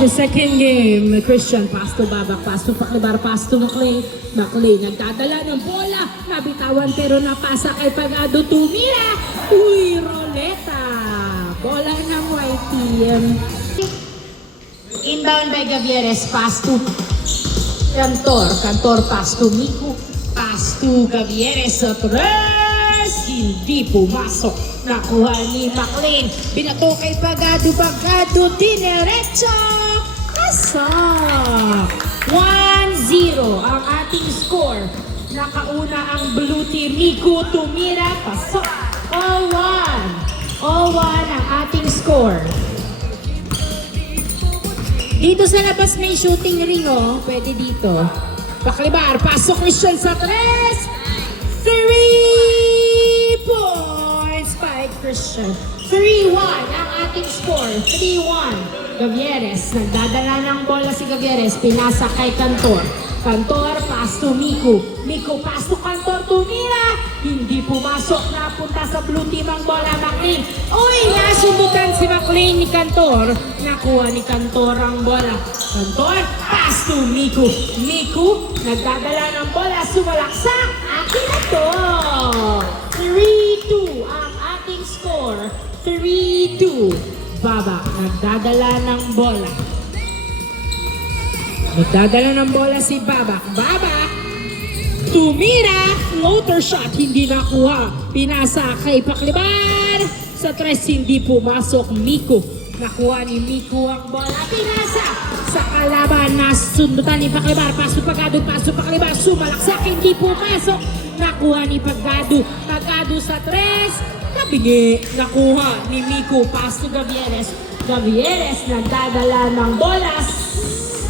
the second game. Christian, pass to Babak, pass to Paklibar, pass to McLean. McLean, nagdadala ng bola. Nabitawan pero napasa kay Pagado. Tumira. Uy, roleta. Bola ng white team. Inbound by Gavieres, pass to Cantor. Cantor, pass to Miku. Pass to Gavieres sa tres. Hindi pumasok. Nakuha ni McLean. Binato kay Pagado. Pagado, dinerecha. Pasak. 1-0 ang ating score. Nakauna ang blue team. Miku tumira. Pasak. 0-1. 0-1 ang ating score. Dito sa labas may shooting ring, oh. Pwede dito. Paklibar, pasok Christian sa tres. 3 points by Christian. 3-1 ang ating score. 3-1. Gavieres, nagdadala ng bola si Gavieres. Pinasa kay Cantor. Cantor, pass to Miku. Miku, pass to Cantor. Tumira. Hindi pumasok. Napunta sa blue team ang bola. McLean. Uy, nasundutan si McLean ni Cantor. Nakuha ni Cantor ang bola. Cantor, pass to Miku. Miku, nagdadala ng bola. Sumalaksak. Akin na to. 3-2 ang ating score. 3-2. Babak, nagdadala ng bola. Nagdadala ng bola si Babak. Babak, tumira. Floater shot, hindi nakuha. Pinasa kay Paklibar. Sa tres, hindi pumasok. Miku. Nakuha ni Miku ang bola. Pinasa sa kalaban. Nasundutan ni Paklibar. Paso Pagado, paso Paklibar. Sumalaksak, hindi pumasok. Nakuha ni Pagado. Pagado sa tres. Nabingi. Nakuha ni Miku. Paso Gavieres. Gavieres nagdadala ng bola.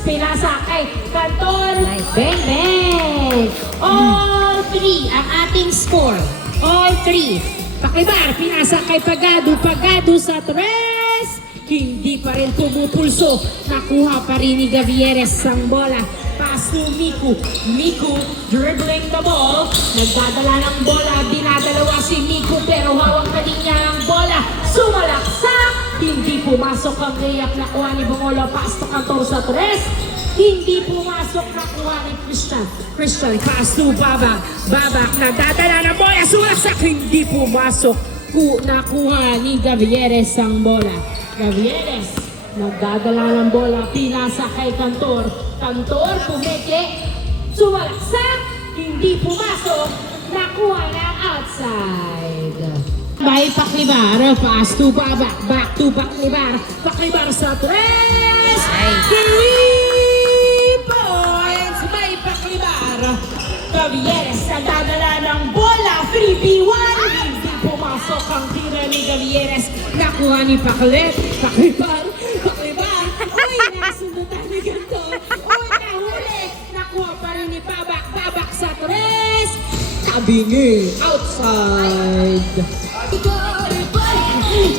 Pinasa kay Cantor. Bang, bang! All 3 ang ating score. All 3. Paklibar, pinasa kay Pagado. Pagado sa tres. Hindi pa rin pumupulso. Nakuha pa rin ni Gavieres ang bola. Pass to Miku. Miku dribbling the ball. Nagdadala ng bola. Dinadalawa si Miku pero hawak pa din niya ang bola. Sumalaksak. Hindi pumasok ang layup. Nakuha ni Bongolo. Pass to Cantor sa tres. Hindi pumasok. Nakuha ni Christian. Christian, pass to Babak. Babak, nagdadala ng bola. Sumalaksak. Hindi pumasok. Nakuha ni Gavieres ang bola. Gavieres, nagdadala ng bola. Pinasa kay Cantor. Cantor, pumeke. Sumalaksak. Hindi pumasok. Nakuha na outside. By Paklibar, pass to Babak, back to Paklibar. Paklibar sa tres. 3 points by Paklibar. Gavieres, nagdadala ng bola. 3v1. Hindi pumasok ang tira ni Gavieres. Nakuha ni Paklibar. Paklibar. Uy, nasundutan ni Cantor. Uy, nahuli. Nakuha pa rin ni Babak. Babak sa tres. Tabingi. Outside.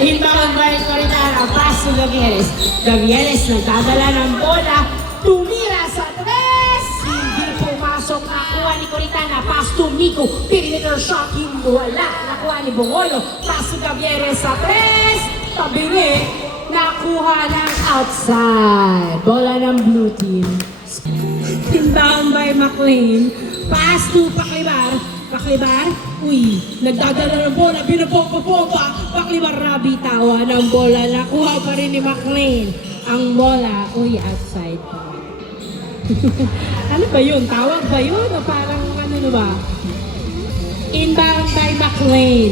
Inbound by Coritara, pass to Gavieres. Gavieres nagdadala ng bola. Tumira sa tres. Hindi pumasok. Nakuha ni Coritana. Pass to Miku. Perimeter shot. Hindi wala. Nakuha ni Bongolo. Pass to Gavieres sa tres. Tabingi. Nakuha ng outside. Bola ng blue team. Inbound by McLean. Pass to Paklibar. Paklibar, uy, nagdadala ng bola, binapompa-pompa. Paklibar, nabitawa ng bola. Nakuha pa rin ni McLean ang bola. Uy, outside pa. Ano ba yun? Tawag ba yun? O parang ano na ba? Inbound by McLean.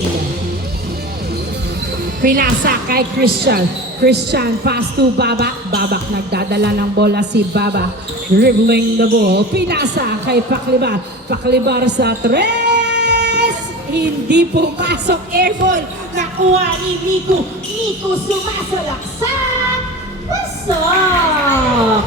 Pinasa kay Christian. Christian, pass to Babak. Babak, nagdadala ng bola si Babak. Dribbling the ball. Pinasa kay Paklibar. Paklibar sa tres. Hindi pumasok. Airball. Nakuha ni Miku. Miku sumasalaksak. Pasok.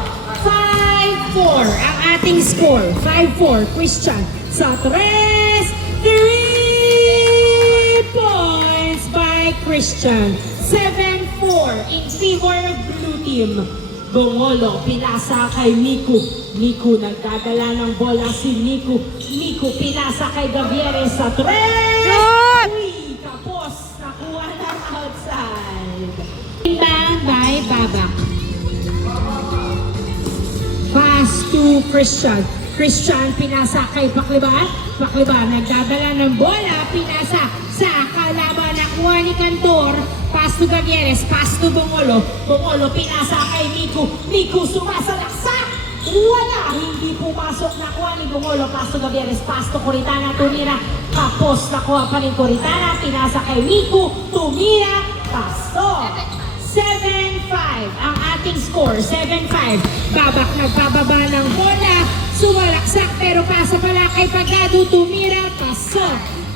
5-4 ang ating score. 5-4. Christian sa tres. 3 points by Christian. 7-4 in favor of blue team. Bongolo, pinasa kay Miku. Miku, nagdadala ng bola si Miku. Miku, pinasa kay Gavieres sa tres. Uy, kapos. Nakuha ng outside. Inbound by Babak. to Christian. Christian, pinasa kay Pakliban. Pakliban, nagdadala ng bola, pinasa sa kalaban. Nakuha ni Cantor. Pass to Gavieres, pass to Bongolo. Bongolo, pinasa kay Miku. Miku, sumasalaksak. Wala, hindi pumasok. Nakuha ni Bongolo, pass to Gavieres, pass to Coritana. Tumira, kapos. Nakuha pa ni Coritana. Pinasa kay Miku. Tumira, pasto. 7-5 ang ating score. 7-5. Babak nagpababa ng bola. Sumalaksak pero pasa pala kay Pagado. Tumira, paso.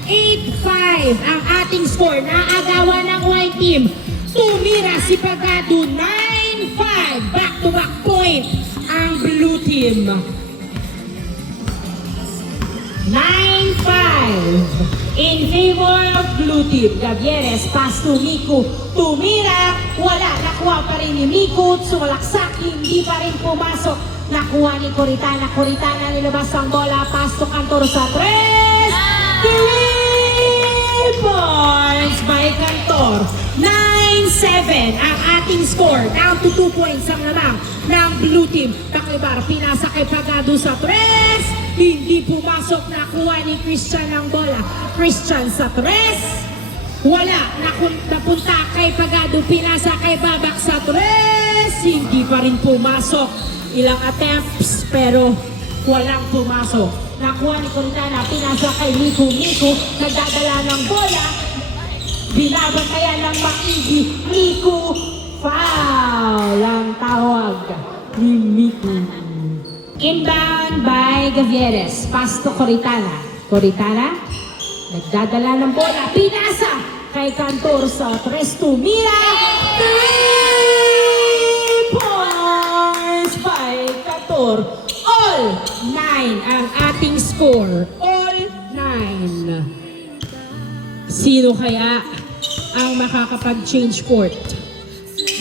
8-5 ang ating score. Naagawan ng white team. Tumira si Pagado. 9-5. Back-to-back point ang blue team. 9-5 in favor of blue team. Gavieres, pass to Miku. Tumira, wala. Nakuha pa rin ni Miku. Sumalaksak, hindi pa rin pumasok. Nakuha ni Coritana. Coritana nilabas ang bola. Pass to Cantor sa 3 points by Cantor. 9-7 ang ating score. Down to 2 points ang lamang ng blue team. Paklibar, pinasa kay Pagado sa 3. Hindi pumasok. Nakuha ni Christian ang bola. Christian sa 3. Wala. Napunta kay Pagado. Pinasa kay Babak sa 3. Hindi pa rin pumasok. Ilang attempts pero walang pumasok. Nakuha ni Coritana. Pinasa kay Miku. Miku nagdadala ng bola. Binabantayan ng maigi. Miku. Foul ang tawag ni Miku. Inbound by Gavieres. Pass to Coritana. Coritana. Nagdadala ng bola. Pinasa kay Cantor sa 3. Tumira. 3 points by Cantor. All 9 ang ating score. All 9. Sino kaya ang makakapag-change court?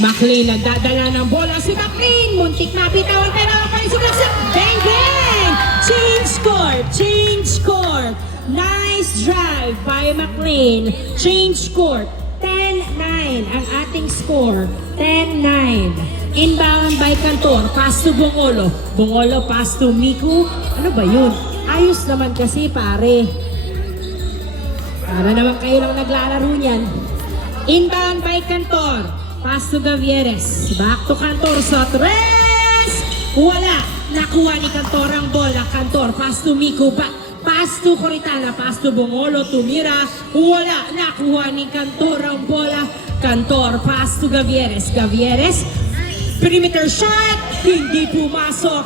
McLean nagdadala ng bola. Si McLean muntik mabitawan pero pa rin sumaksak. Bang bang! Change court! Change court! Nice drive by McLean. Change court. 10-9 ang ating score. 10-9. Inbound by Cantor. Pass to Bongolo. Bongolo pass to Miku. Ano ba yun? Ayos naman kasi pare. Para naman kayo lang naglalaro niyan. Inbound by Cantor. Pass to Gavieres. Back to Cantor sa 3. Wala. Nakuha ni Cantor ang bola. Cantor. Pass to Miku. Pass to Coritana. Pass to Bongolo. Tumira. Wala. Nakuha ni Cantor ang bola. Cantor. Pass to Gavieres. Gavieres. Perimeter shot. Hindi pumasok.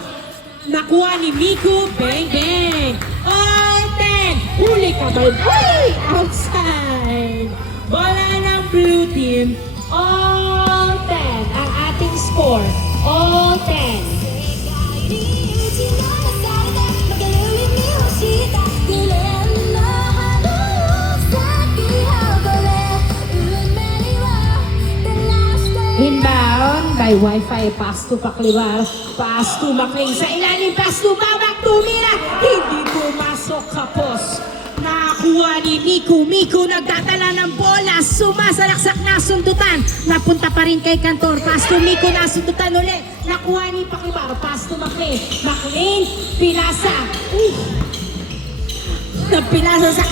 Nakuha ni Miku. Bang bang. All 10. Huli ka ba? Huli! Outside. Bola ng blue team. All 10 ang ating score. All 10. Inbound by Wi-Fi. Pass to Paklibar. Pass to McLean. Sa ilalim. Pass to Babak. Tumira. Hindi pumasok. Kapos. Nakuha ni Miku. Miku nagdadala ng bola. Sumasalaksak na sundutan. Napunta pa rin kay Cantor. Pass to Miku. Nasundutan ulit. Nakuha ni Paklibar. Pass to McLean. McLean. Pinasa. Pinasa sa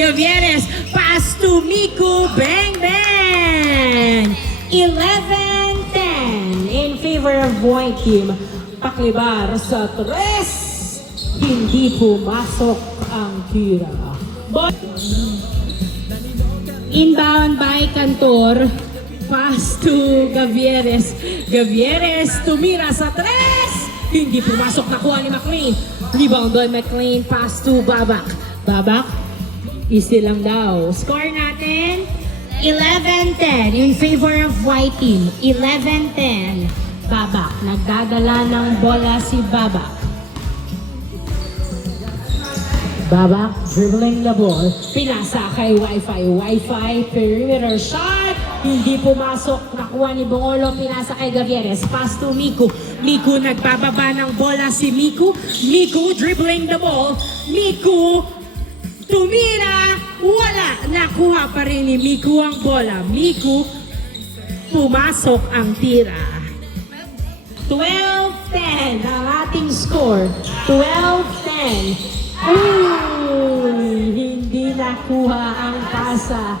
Gavieres. Pass to Miku. Bang bang. 11-10 in favor of white team. Paklibar sa 3. Hindi pumasok ang tira. Inbound by Cantor. Pass to Gavieres. Gavieres tumira sa 3. Hindi pumasok. Nakuha ni McLean. Rebound by McLean. Pass to Babak. Babak. Easy lang daw. Score natin 11-10 in favor of white team. 11-10. Babak. Nagdadala ng bola si Babak. Babak, dribbling the ball. Pinasa kay Wi-Fi. Wi-Fi, perimeter shot. Hindi pumasok. Nakuha ni Bongolo. Pinasa kay Gavieres. Pass to Miku. Miku, nagbababa ng bola si Miku. Miku, dribbling the ball. Miku, tumira. Wala. Nakuha pa rin ni Miku ang bola. Miku, pumasok ang tira. 12 12-10 ang ating score. 12-10. Uy, hindi nakuha ang pasa.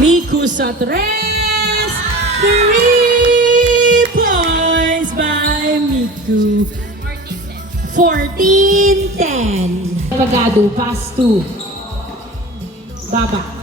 Miku sa 3. 3 points by Miku. 14-10. Pagado, pass 2. Babak.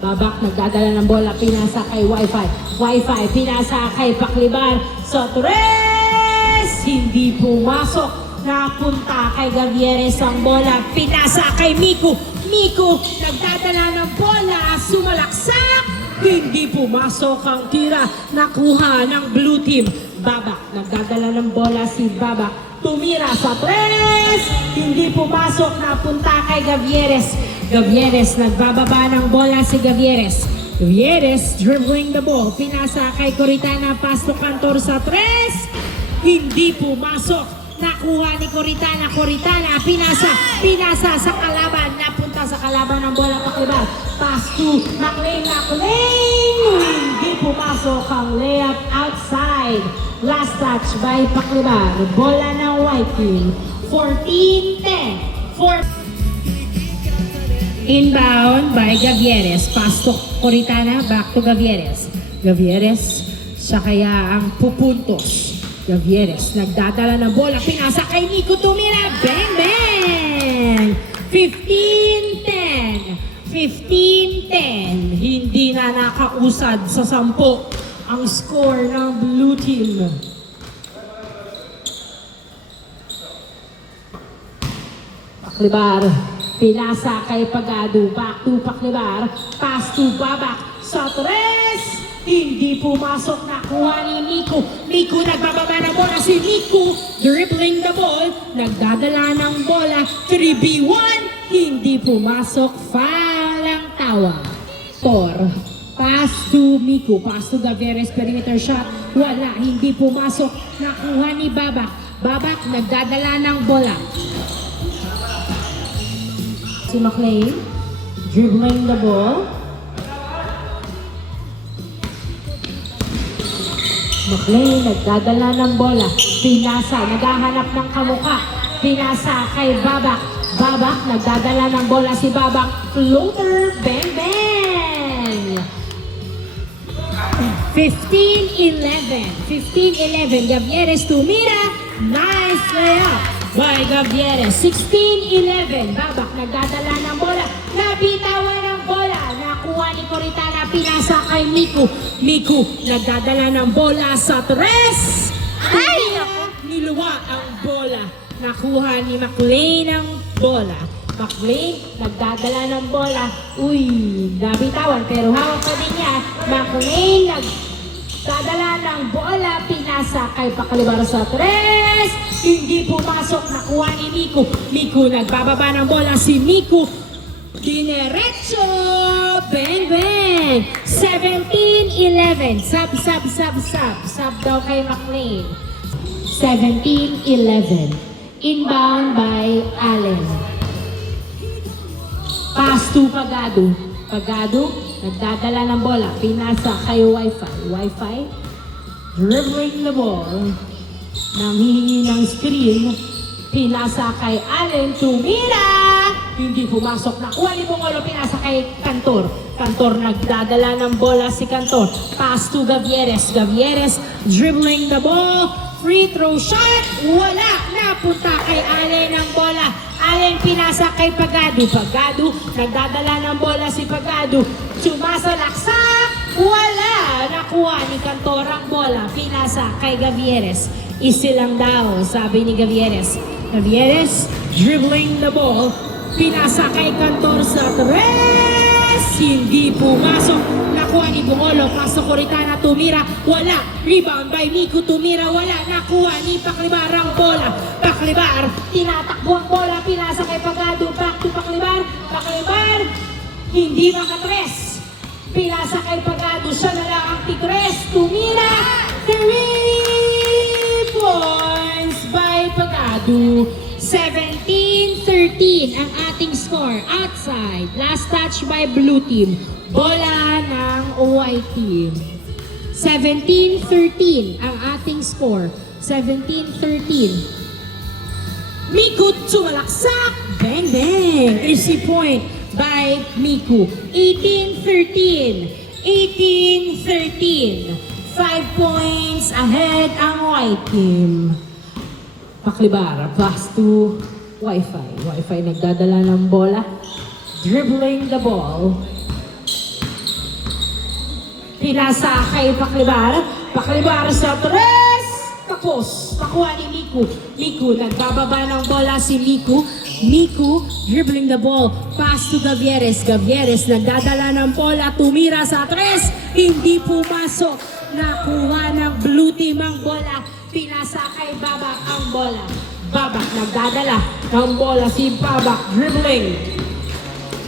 Babak, nagdadala ng bola, pinasa kay Wi-Fi. Wi-Fi, pinasa kay Pakliban. So, Torres! Hindi pumasok. Napunta kay Gavieres ang bola. Pinasa kay Miku. Miku, nagdadala ng bola. Sumalaksak. Hindi pumasok ang tira. Nakuha ng blue team. Babak, nagdadala ng bola si Babak. Tumira sa 3. Hindi pumasok. Napunta kay Gavieres. Gavieres, nagbababa ng bola si Gavieres. Gavieres, dribbling the ball. Pinasa kay Coritana, pass to Cantor sa 3. Hindi pumasok. Nakuha ni Coritana. Coritana, pinasa sa kalaban. Napunta sa kalaban ng bola Pakliban. Pass to McLean. Hindi pumasok ang layup outside. Last touch by Pakliban. Bola ng white team. 14-10. Inbound by Gavieres. Pass to Coritana, back to Gavieres. Gavieres, siya kaya ang pupuntos. Gavieres, nagdadala ng bola. Pinasa kay Nico Tumira. Bang, bang! 15-10. 15-10. Hindi na nakausad sa 10 ang score ng blue team. Paklibar. Pinasa kay Pagado, back to Paklibar, pass to Babak, sa 3. Hindi pumasok, nakuha ni Miku. Miku, nagbababa ng bola si Miku, dribbling the ball, nagdadala ng bola, 3v1, hindi pumasok, foul ang tawag. 4. Pass to Miku, pass to Gavieres, perimeter shot, wala, hindi pumasok, nakuha ni Babak. Babak, nagdadala ng bola. Si McLean, dribbling the ball. McLean, nagdadala ng bola. Pinasa, naghahanap ng kamuka. Pinasa kay Babak. Babak, nagdadala ng bola si Babak. Floater, bang, bang! 15-11. 15-11. Gavieres Tumira. Nice layup by Gavieres. 16-11. Babak, nagdadala ng bola. Nabitawan ng bola. Nakuha ni Coritana. Pinasa kay Miku. Miku, nagdadala ng bola sa 3. Ay! Niluwa ang bola. Nakuha ni McLean ang bola. McLean, nagdadala ng bola. Uy, nabitawan. Pero hawak pa din niya. McLean, nagdadala ng bola. Pinasa kay Paklibar sa 3. Hindi pumasok, nakuha ni Miku. Miku, nagbababa ng bola si Miku. Dinerecho! Bang, bang! 17-11. Sub daw kay McLean. 17-11. Inbound by Allen. Pass to Pagado. Pagado, nagdadala ng bola. Pinasa kay Wi-Fi. Wi-Fi, dribbling the ball. Nanghihingi ng screen. Pinasa kay Allen. Tumira! Hindi pumasok. Nakuha ni Bongolo. Pinasa kay Cantor. Cantor, nagdadala ng bola si Cantor. Pass to Gavieres. Gavieres, dribbling the ball. Free throw shot. Wala. Napunta kay Allen ang bola. Allen, pinasa kay Pagado. Pagado, nagdadala ng bola si Pagado. Sumasalaksak. Wala. Nakuha ni Cantor ang bola. Pinasa kay Gavieres. Easy lang daw, sabi ni Gavieres. Gavieres, dribbling the ball. Pinasa kay Cantor sa 3. Hindi pumasok. Nakuha ni Bungolo. Paso Coritana, Tumira. Wala. Rebound by Miku. Tumira. Wala. Nakuha ni Paklibar ang bola. Paklibar. Tinatakbo ang bola. Pinasa kay Pagado. Back to Paklibar. Paklibar. Hindi makatres. Pinasa kay Pagado. Siya na lang ang titres. Tumira. 3 points by Pagado. 17-13 ang ating score. Outside. Last touch by blue team. Bola ng white team. 17-13 ang ating score. 17-13. Miku sumalaksak. Bang, bang. Easy point by Miku. 18-13. 18-13. 5 points ahead ang white team. Paklibara, pass to Wi-Fi. Wi-Fi nagdadala ng bola. Dribbling the ball. Pinasa kay Paklibara. Paklibara sa tres. Tapos, nakuha ni Miku. Miku, nagbababa ng bola si Miku. Miku, dribbling the ball. Pass to Gavieres. Gavieres, nagdadala ng bola. Tumira sa tres. Hindi pumasok. Nakuha ng blue team ang bola. Pinasa kay Babak ang bola. Babak, nagdadala ng bola si Babak. Dribbling.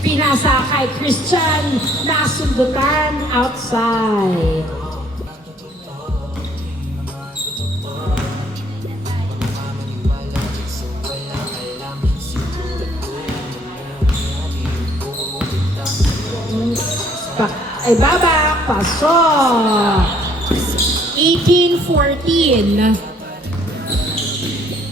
Pinasa kay Christian. Nasundutan outside. Ay, Babak, pasok. 18-14.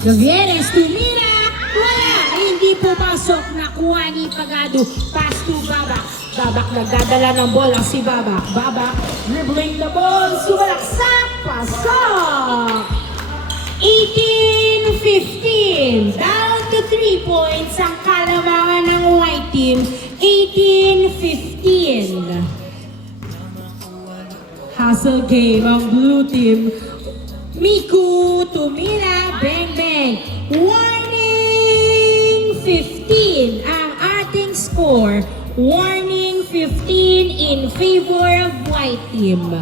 Gavieres, tumira. Wala, hindi pumasok. Nakuha ni Pagado. Pass to Babak. Babak, nagdadala ng bola si Babak. Babak, dribbling the ball. Sumalaksak, pasok. 18-15. Down to 3 points ang kalamangan ng white team. 18-15. Hustle game ang blue team. Miku, tumira, bang bang. Warning 15 ang ating score. Warning 15 in favor of white team.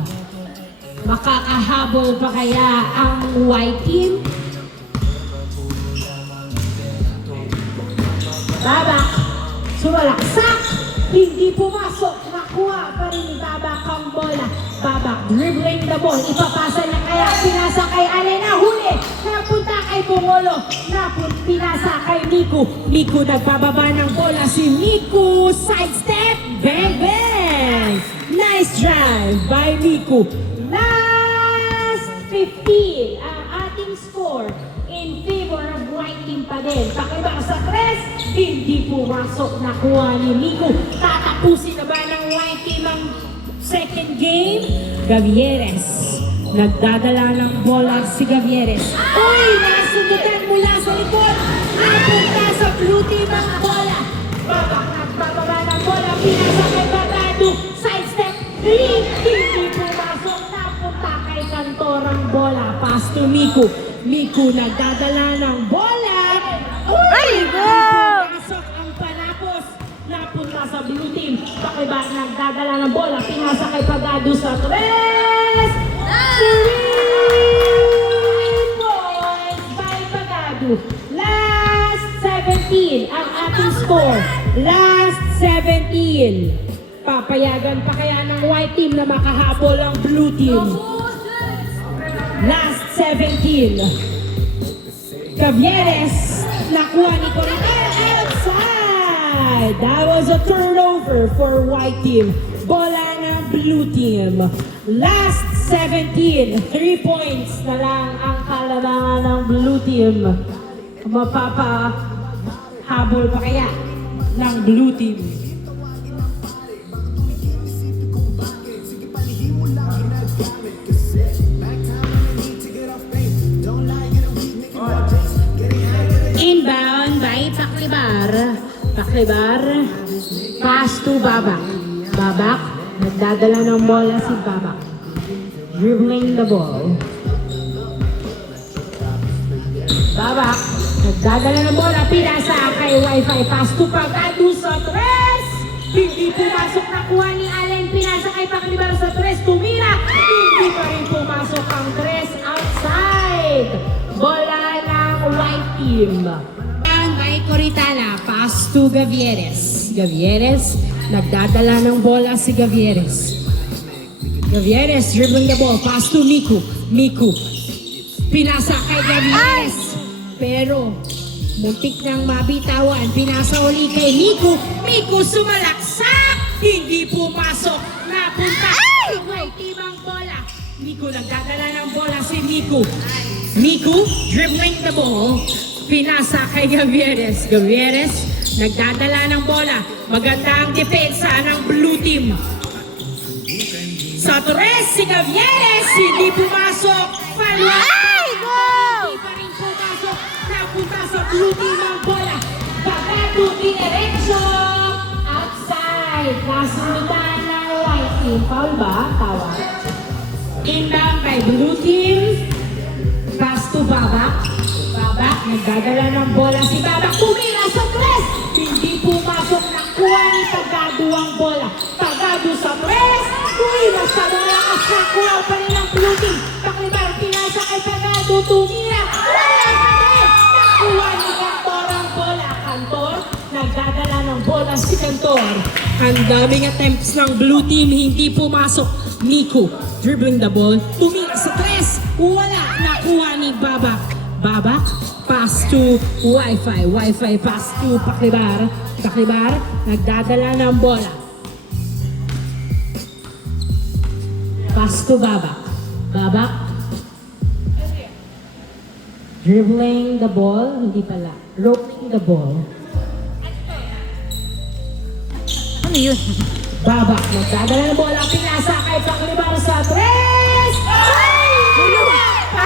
Makakahabol pa kaya ang white team? Babak, sumalaksak, hindi pumasok. Nakuha pa rin ni Babak ang bola. Babak, dribbling the ball. Ipapasa niya kaya, pinasa kay Alena. Huli, napunta kay Pumolo. Pinasa kay Miku. Miku, nagpababa ng bola si Miku. Sidestep, bang bang. Nice drive by Miku. Last 15 ang ating score in favor of white team pa din. Pakibang sa tres, hindi pumasok. Nakuha ni Miku. Tatapusin na ba ng white team ang second game? Gavieres. Nagdadala ng bola si Gavieres. Uy! Nasundutan mula sa likod. Napunta sa blue team ang bola. Babak, nagbababa ng bola. Pinasa kay Bagado. Sidestep. Hindi pumasok. Napunta kay Kantor ang bola. Pass to Miku. Miku nagdadala ng bola. Uy! Pumasok ang panapos. Napunta sa blue team. Pakiba nagdadala ng bola. Pinasa kay Pagado sa tres. 3 points by Pagado. Last 17 ang ating score. Last 17. Papayagan pa kaya ng white team na makahabol ang blue team. Last 17. Gavieres. Nakuha ni Corrigal outside. That was a turnover for white team. Bola ng blue team. Last 17. 3 points na lang ang kalamangan ng blue team. Mapapahabol pa kaya ng blue team. Inbound by Paklibar. Paklibar. Pass to Babak. Babak. Nagdadala ng bola si Babak. Dribbling the ball. Babak. Nagdadala ng bola. Pinasa kay Wi-Fi. Pass to Pagado sa tres. Hindi pumasok. Nakuha ni Allen. Pinasa kay Paklibar sa tres. Tumira. Hindi pa rin pumasok ang tres. Outside. Bola ng white team. Down by Coritana. Pass to Gavieres. Gavieres. Nagdadala ng bola si Gavieres. Gavieres dribbling the ball. Pass to Miku. Miku. Pinasa kay Gavieres. Pero muntik nang mabitawan. Pinasa uli kay Miku. Miku sumalaksak. Hindi pumasok. Napunta sa white team ang bola. Miku nagdadala ng bola si Miku. Miku dribbling the ball. Pinasa kay Gavieres. Gavieres nagdadala ng bola. Maganda ang depensa ng blue team. Sa tres si Gavieres. Hindi pumasok. Palwa. Ay, go! Hindi pa rin pumasok. Napunta sa blue team ang bola. Pagkato dinerecho. Outside. Nasundan ng white team. Foul ba? Tawag. Inbound by blue team. Pass to Babak. Babak, nagdadala ng bola si Babak. Tumira sa tres. Hindi pumasok. Nakuha ni Tagado ang bola. Tagado sa tres. Uy, masyado malakas. Nakuha pa rin ang blue team. Paklibar, pinasa kay Tagado. Tumira. Wala pa rin. Nakuha ni Cantor ang bola. Cantor, nagdadala ng bola si Cantor. Ang daming attempts ng blue team. Hindi pumasok. Miku dribbling the ball. Tumira sa tres. Wala. Nakuha ni Babak. Babak. Pass to Wi-Fi. Wi-Fi pass to Paklibar. Paklibar. Nagdadala ng bola. Pass to Babak. Babak. Dribbling the ball. Hindi pala. Roping the ball. Ano yun? Babak. Nagdadala ng bola. Pinasa kay Paklibar sa tres. Huluwa pa!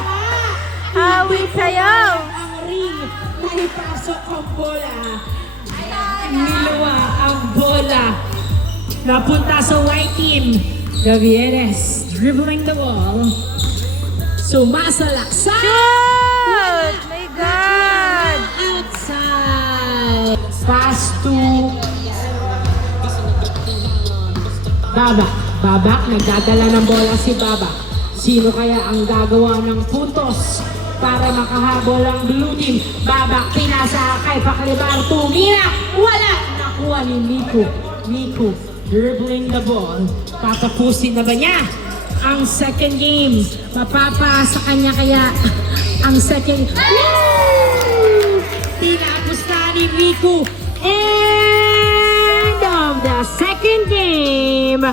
Awit sayaw! Ang ring. Naipasok ang bola. Niluwa ang bola. Napunta sa white team. Gavieres dribbling the ball. Sumasalaksa. Shoot! My God! Outside. Pass to Babak. Babak. Nagdadala ng bola si Babak. Sino kaya ang gagawa ng puntos para makahabol ang blue team? Babak. Pinasa kay Paklibar. Tumira. Wala. Nakuha ni Miku. Miku dribbling the ball. Tatapusin na ba niya ang second game? Mapapa sa kanya kaya ang second. Woo! Tinapos na ni Miku. End of the second game.